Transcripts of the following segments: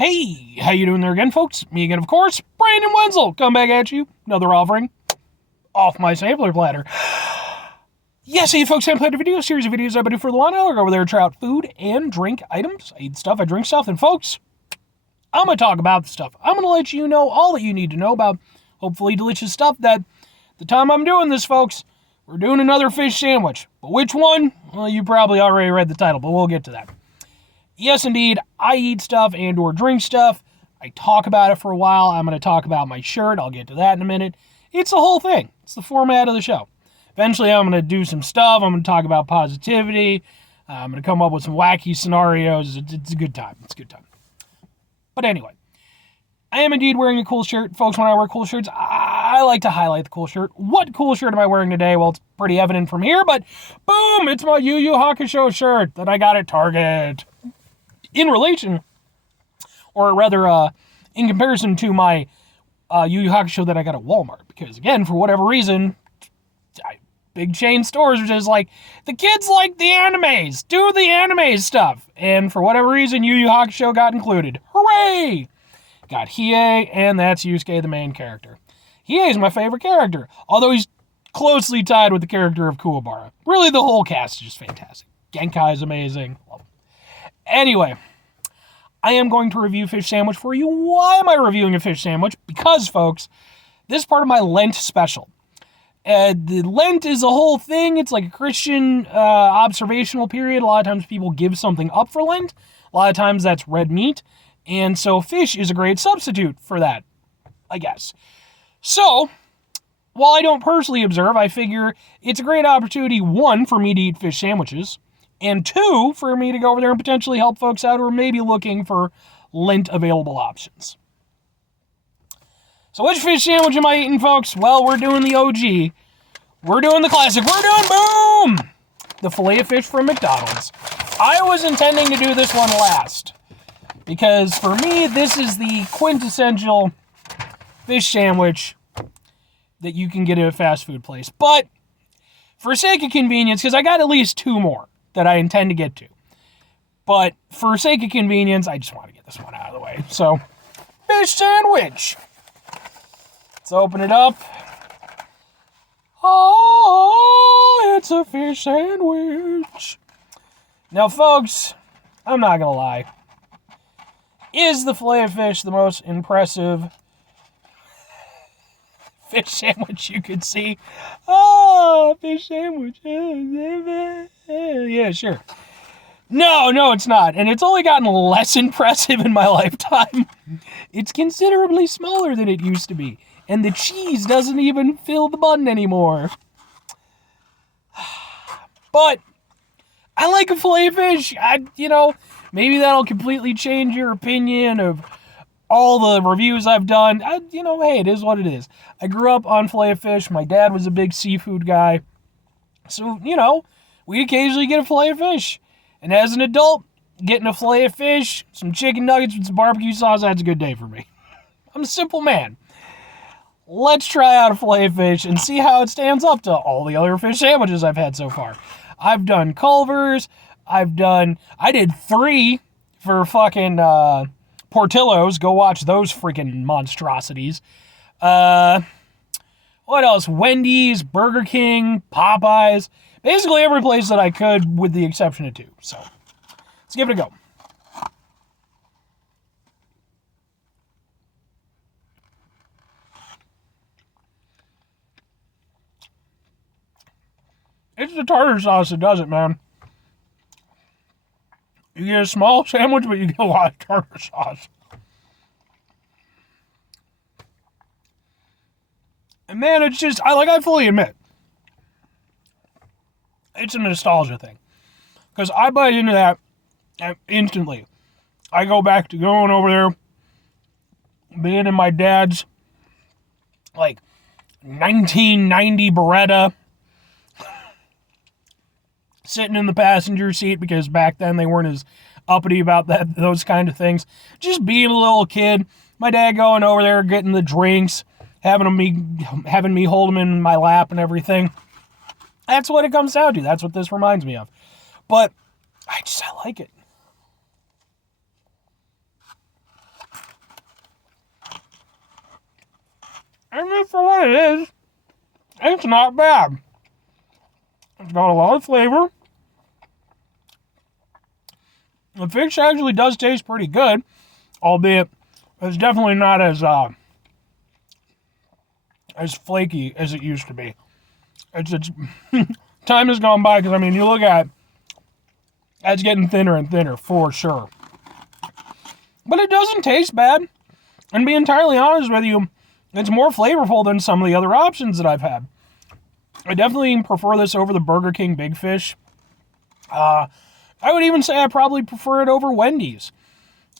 Hey, how you doing there again, folks? Me again, of course, Brandon Wenzel. Come back at you. Another offering off my sampler platter. Yes, hey folks, sampler video, series of videos I've been doing for a while now. I go over there to try out food and drink items. I eat stuff, I drink stuff, and folks, I'm going to talk about the stuff. I'm going to let you know all that you need to know about hopefully delicious stuff that the time I'm doing this, folks, we're doing another fish sandwich. But which one? Well, you probably already read the title, but we'll get to that. Yes, indeed, I eat stuff and or drink stuff. I talk about it for a while. I'm going to talk about my shirt. I'll get to that in a minute. It's the whole thing. It's the format of the show. Eventually, I'm going to do some stuff. I'm going to talk about positivity. I'm going to come up with some wacky scenarios. It's a good time. It's a good time. But anyway, I am indeed wearing a cool shirt. Folks, when I wear cool shirts, I like to highlight the cool shirt. What cool shirt am I wearing today? Well, it's pretty evident from here, but boom, it's my Yu Yu Hakusho shirt that I got at Target. In relation, or rather, in comparison to my Yu Yu Hakusho that I got at Walmart. Because, again, for whatever reason, big chain stores are just like, the kids like the animes. Do the anime stuff. And for whatever reason, Yu Yu Hakusho got included. Hooray! Got Hiei, and that's Yusuke, the main character. Hiei is my favorite character, although he's closely tied with the character of Kuwabara. Really, the whole cast is just fantastic. Genkai is amazing. Love him. Anyway, I am going to review fish sandwich for you. Why am I reviewing a fish sandwich? Because, folks, this is part of my Lent Special. The Lent is a whole thing. It's like a Christian observational period. A lot of times people give something up for Lent. A lot of times that's red meat. And so fish is a great substitute for that, I guess. So, while I don't personally observe, I figure it's a great opportunity, one, for me to eat fish sandwiches, and two, for me to go over there and potentially help folks out who are maybe looking for Lent available options. So which fish sandwich am I eating, folks? Well, we're doing the OG. We're doing the classic. We're doing, boom! The Filet-O-Fish from McDonald's. I was intending to do this one last, because for me, this is the quintessential fish sandwich that you can get at a fast food place. But for sake of convenience, because I got at least two more that I intend to get to. But for sake of convenience, I just want to get this one out of the way. So, fish sandwich. Let's open it up. Oh, it's a fish sandwich. Now, folks, I'm not going to lie. Is the Filet-O-Fish the most impressive fish sandwich you could see? Oh, fish sandwich. Yeah, sure. No, it's not. And it's only gotten less impressive in my lifetime. It's considerably smaller than it used to be. And the cheese doesn't even fill the bun anymore. But I like a Filet-O-Fish. Maybe that'll completely change your opinion of all the reviews I've done. Hey, it is what it is. I grew up on Filet-O-Fish. My dad was a big seafood guy. So, we'd occasionally get a Filet-O-Fish. And as an adult, getting a Filet-O-Fish, some chicken nuggets with some barbecue sauce, that's a good day for me. I'm a simple man. Let's try out a Filet-O-Fish and see how it stands up to all the other fish sandwiches I've had so far. I've done Culver's. I did 3 for fucking Portillo's. Go watch those freaking monstrosities. What else? Wendy's, Burger King, Popeyes. Basically every place that I could, with the exception of 2. So, let's give it a go. It's the tartar sauce that does it, man. You get a small sandwich, but you get a lot of tartar sauce. And man, it's just, I fully admit, it's a nostalgia thing. Because I bite into that instantly. I go back to going over there, being in my dad's, 1990 Beretta, sitting in the passenger seat, because back then they weren't as uppity about those kind of things. Just being a little kid, my dad going over there, getting the drinks, having me hold him in my lap and everything. That's what it comes down to. That's what this reminds me of. But I like it. for what it is, it's not bad. It's got a lot of flavor. The fish actually does taste pretty good, albeit it's definitely not as flaky as it used to be. It's time has gone by, because I mean, you look at it's getting thinner and thinner for sure. But it doesn't taste bad. And to be entirely honest with you, it's more flavorful than some of the other options that I've had. I definitely prefer this over the Burger King Big Fish. I would even say I probably prefer it over Wendy's.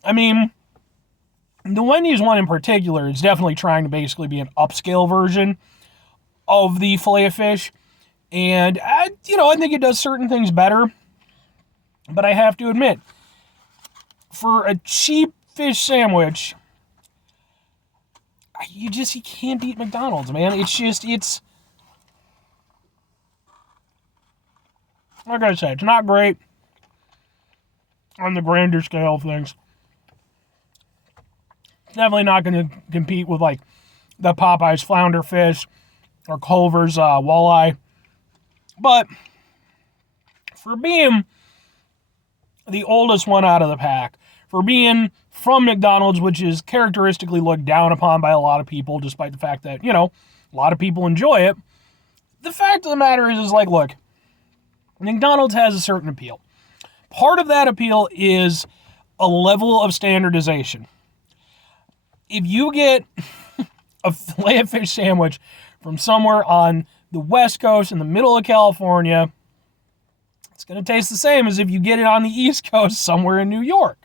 I mean, the Wendy's one in particular is definitely trying to basically be an upscale version of the Filet-O-Fish. And, I think it does certain things better. But I have to admit, for a cheap fish sandwich, you can't beat McDonald's, man. It's like I said, it's not great on the grander scale of things. It's definitely not going to compete with, like, the Popeyes flounder fish or Culver's walleye. But for being the oldest one out of the pack, for being from McDonald's, which is characteristically looked down upon by a lot of people, despite the fact that, a lot of people enjoy it, the fact of the matter is like, look, McDonald's has a certain appeal. Part of that appeal is a level of standardization. If you get a Filet-O-Fish sandwich from somewhere on the West Coast in the middle of California, it's going to taste the same as if you get it on the East Coast somewhere in New York.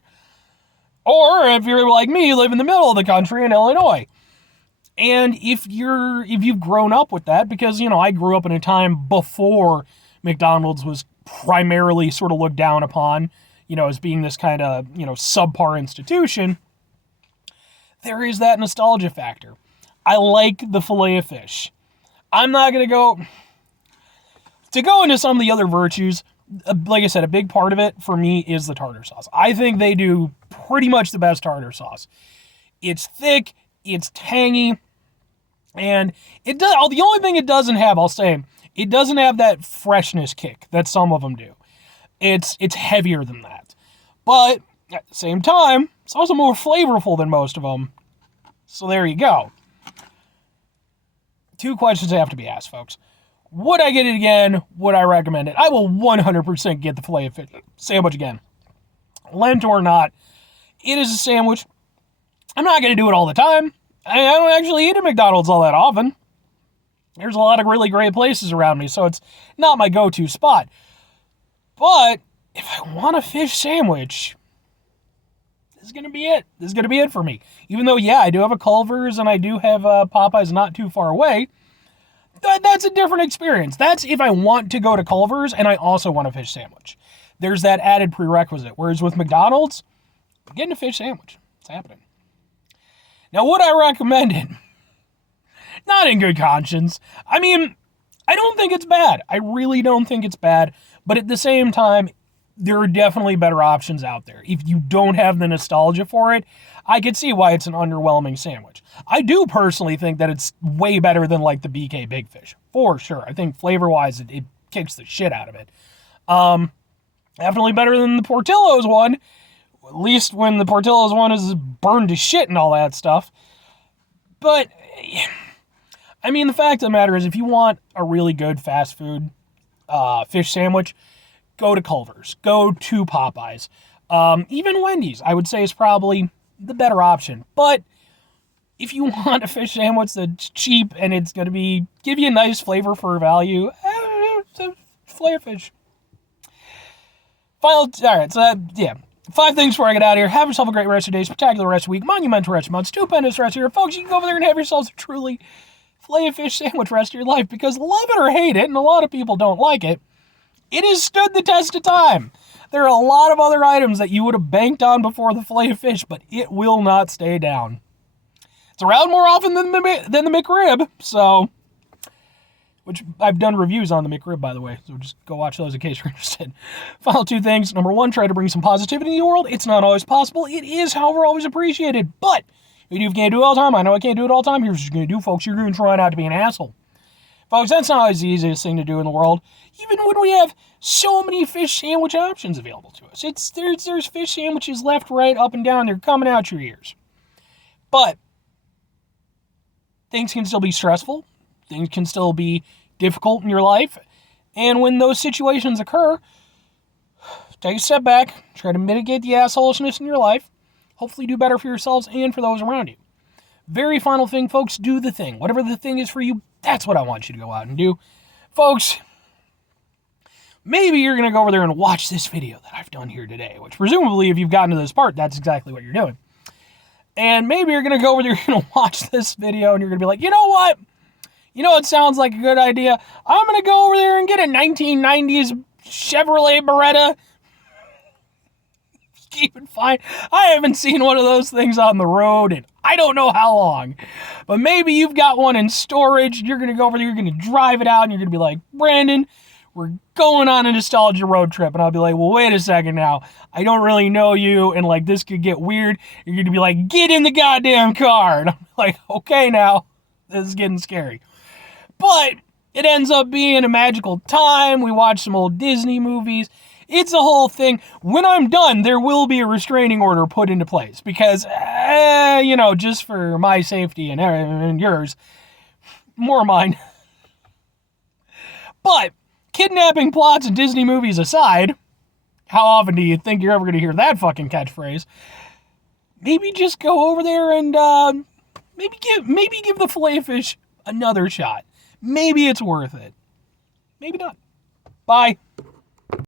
Or if you're like me, you live in the middle of the country in Illinois. And if you've grown up with that, because, I grew up in a time before McDonald's was primarily sort of looked down upon, as being this kind of, subpar institution, there is that nostalgia factor. I like the Filet-O-Fish. I'm not going to go into some of the other virtues. Like I said, a big part of it for me is the tartar sauce. I think they do pretty much the best tartar sauce. It's thick, it's tangy, and it does. The only thing it doesn't have, I'll say, it doesn't have that freshness kick that some of them do. It's heavier than that. But at the same time, it's also more flavorful than most of them. So there you go. 2 questions have to be asked, folks. Would I get it again? Would I recommend it? I will 100% get the Filet-O-Fish sandwich again. Lent or not, it is a sandwich. I'm not going to do it all the time. I don't actually eat at McDonald's all that often. There's a lot of really great places around me, so it's not my go-to spot. But if I want a fish sandwich, this is going to be it. This is going to be it for me. Even though, yeah, I do have a Culver's and I do have Popeyes not too far away. That's a different experience. That's if I want to go to Culver's and I also want a fish sandwich. There's that added prerequisite. Whereas with McDonald's, I'm getting a fish sandwich. It's happening. Now, would I recommend it? Not in good conscience. I mean, I don't think it's bad. I really don't think it's bad. But at the same time, there are definitely better options out there. If you don't have the nostalgia for it, I could see why it's an underwhelming sandwich. I do personally think that it's way better than like the BK Big Fish, for sure. I think flavor-wise, it kicks the shit out of it. Definitely better than the Portillo's one, at least when the Portillo's one is burned to shit and all that stuff. But, I mean, the fact of the matter is, if you want a really good fast food fish sandwich, go to Culver's, go to Popeyes. Even Wendy's, I would say, is probably the better option. But if you want a fish sandwich that's cheap and it's going to give you a nice flavor for value, Filet-O-Fish. All right, so yeah. 5 things before I get out of here. Have yourself a great rest of your day, spectacular rest of the week, monumental rest of month, stupendous rest of your folks. You can go over there and have yourselves a truly Filet-O-Fish sandwich rest of your life, because love it or hate it, and a lot of people don't like it, it has stood the test of time. There are a lot of other items that you would have banked on before the Filet-O-Fish, but it will not stay down. It's around more often than the McRib, so, which I've done reviews on the McRib, by the way, so just go watch those in case you're interested. Final 2 things. Number 1, try to bring some positivity in the world. It's not always possible. It is, however, always appreciated. But If you can't do it all the time, I know I can't do it all the time. Here's what you're going to do, folks. You're going to try not to be an asshole. Folks, that's not always the easiest thing to do in the world. Even when we have so many fish sandwich options available to us. There's fish sandwiches left, right, up, and down. They're coming out your ears. But things can still be stressful. Things can still be difficult in your life. And when those situations occur, take a step back. Try to mitigate the assholishness in your life. Hopefully do better for yourselves and for those around you. Very final thing, folks, do the thing. Whatever the thing is for you, that's what I want you to go out and do. Folks, maybe you're going to go over there and watch this video that I've done here today, which presumably if you've gotten to this part, that's exactly what you're doing. And maybe you're going to go over there, you're going to watch this video, and you're going to be like, you know what? You know what sounds like a good idea? I'm going to go over there and get a 1990s Chevrolet Beretta. Keep it fine. I haven't seen one of those things on the road in I don't know how long. But maybe you've got one in storage. You're going to go over there, you're going to drive it out, and you're going to be like, Brandon, we're going on a nostalgia road trip. And I'll be like, well, wait a second now. I don't really know you, and like this could get weird. You're going to be like, get in the goddamn car. And I'm like, okay now, this is getting scary. But it ends up being a magical time. We watch some old Disney movies. It's a whole thing. When I'm done, there will be a restraining order put into place because, just for my safety and yours, more mine. But kidnapping plots and Disney movies aside, how often do you think you're ever going to hear that fucking catchphrase? Maybe just go over there and maybe give the Filet-O-Fish another shot. Maybe it's worth it. Maybe not. Bye.